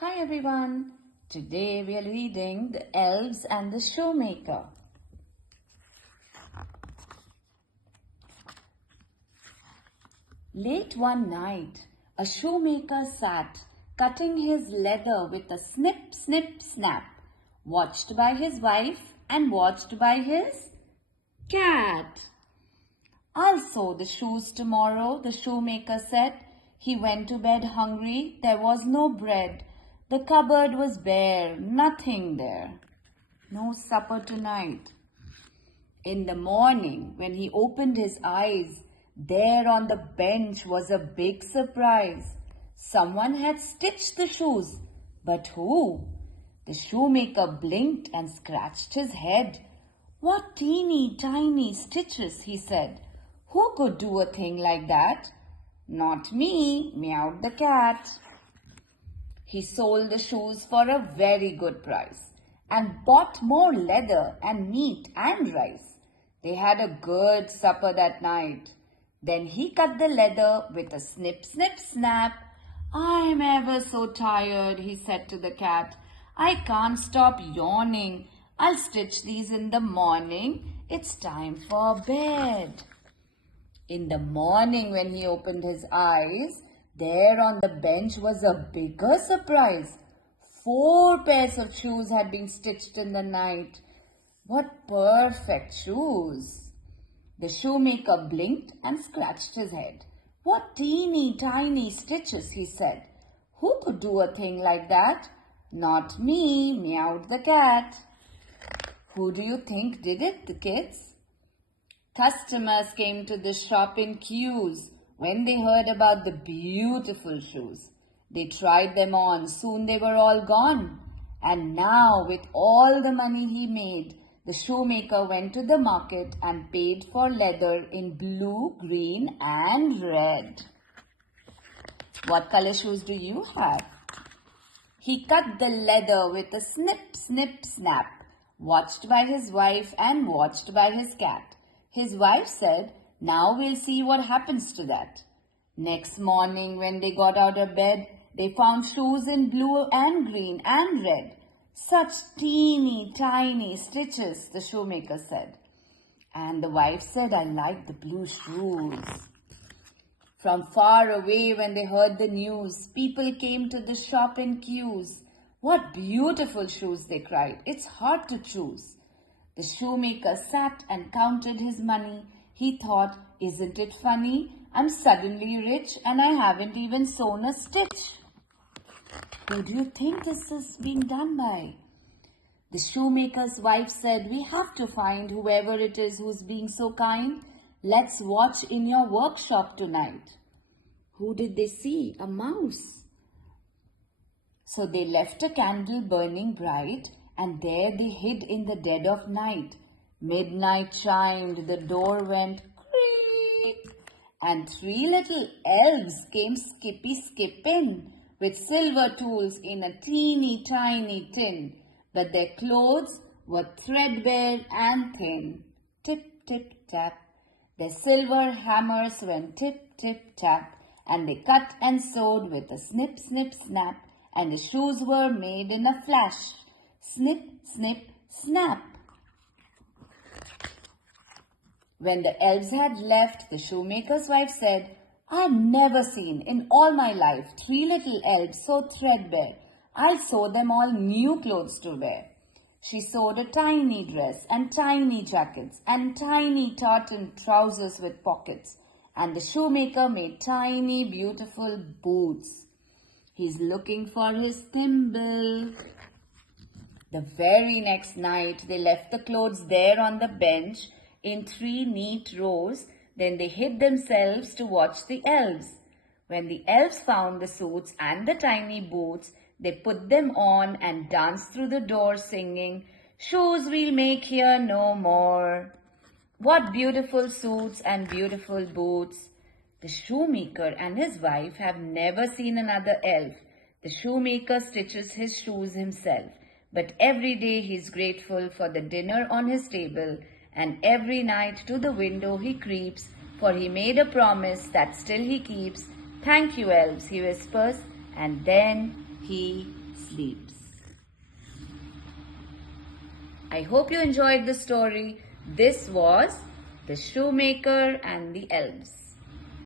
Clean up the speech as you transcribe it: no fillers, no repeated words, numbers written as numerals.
Hi everyone, today we are reading The Elves and the Shoemaker. Late one night, a shoemaker sat cutting his leather with a snip, snip, snap, watched by his wife and watched by his cat. I'll sew the shoes tomorrow, the shoemaker said. He went to bed hungry. There was no bread. The cupboard was bare, nothing there. No supper tonight. In the morning, when he opened his eyes, there on the bench was a big surprise. Someone had stitched the shoes. But who? The shoemaker blinked and scratched his head. What teeny tiny stitches, he said. Who could do a thing like that? Not me, meowed the cat. He sold the shoes for a very good price and bought more leather and meat and rice. They had a good supper that night. Then he cut the leather with a snip, snip, snap. I'm ever so tired, he said to the cat. I can't stop yawning. I'll stitch these in the morning. It's time for bed. In the morning, when he opened his eyes, there on the bench was a bigger surprise. 4 pairs of shoes had been stitched in the night. What perfect shoes! The shoemaker blinked and scratched his head. What teeny tiny stitches, he said. Who could do a thing like that? Not me, meowed the cat. Who do you think did it, the kids? Customers came to the shop in queues when they heard about the beautiful shoes. They tried them on. Soon they were all gone. And now, with all the money he made, the shoemaker went to the market and paid for leather in blue, green, and red. What color shoes do you have? He cut the leather with a snip, snip, snap, watched by his wife and watched by his cat. His wife said, now we'll see what happens to that. Next morning, when they got out of bed, they found shoes in blue and green and red. Such teeny tiny stitches, the shoemaker said. And the wife said, I like the blue shoes. From far away, when they heard the news, people came to the shop in queues. What beautiful shoes, they cried. It's hard to choose. The shoemaker sat and counted his money. He thought, isn't it funny? I'm suddenly rich and I haven't even sewn a stitch. Who do you think this is being done by? The shoemaker's wife said, we have to find whoever it is who's being so kind. Let's watch in your workshop tonight. Who did they see? A mouse. So they left a candle burning bright, and there they hid in the dead of night. Midnight chimed, the door went creak, and 3 little elves came skipping with silver tools in a teeny tiny tin, but their clothes were threadbare and thin. Tip, tip, tap. Their silver hammers went tip, tip, tap, and they cut and sewed with a snip, snip, snap, and the shoes were made in a flash. Snip, snip, snap. When the elves had left, the shoemaker's wife said, I've never seen in all my life 3 little elves so threadbare. I'll sew them all new clothes to wear. She sewed a tiny dress and tiny jackets and tiny tartan trousers with pockets. And the shoemaker made tiny, beautiful boots. He's looking for his thimble. The very next night, they left the clothes there on the bench in 3 neat rows. Then they hid themselves to watch the elves. When the elves found the suits and the tiny boots, they put them on and danced through the door singing, shoes we'll make here no more. What beautiful suits and beautiful boots. The shoemaker and his wife have never seen another elf. The shoemaker stitches his shoes himself. But every day he is grateful for the dinner on his table, and every night to the window he creeps, for he made a promise that still he keeps. Thank you, elves, he whispers, and then he sleeps. I hope you enjoyed the story. This was The Shoemaker and the Elves.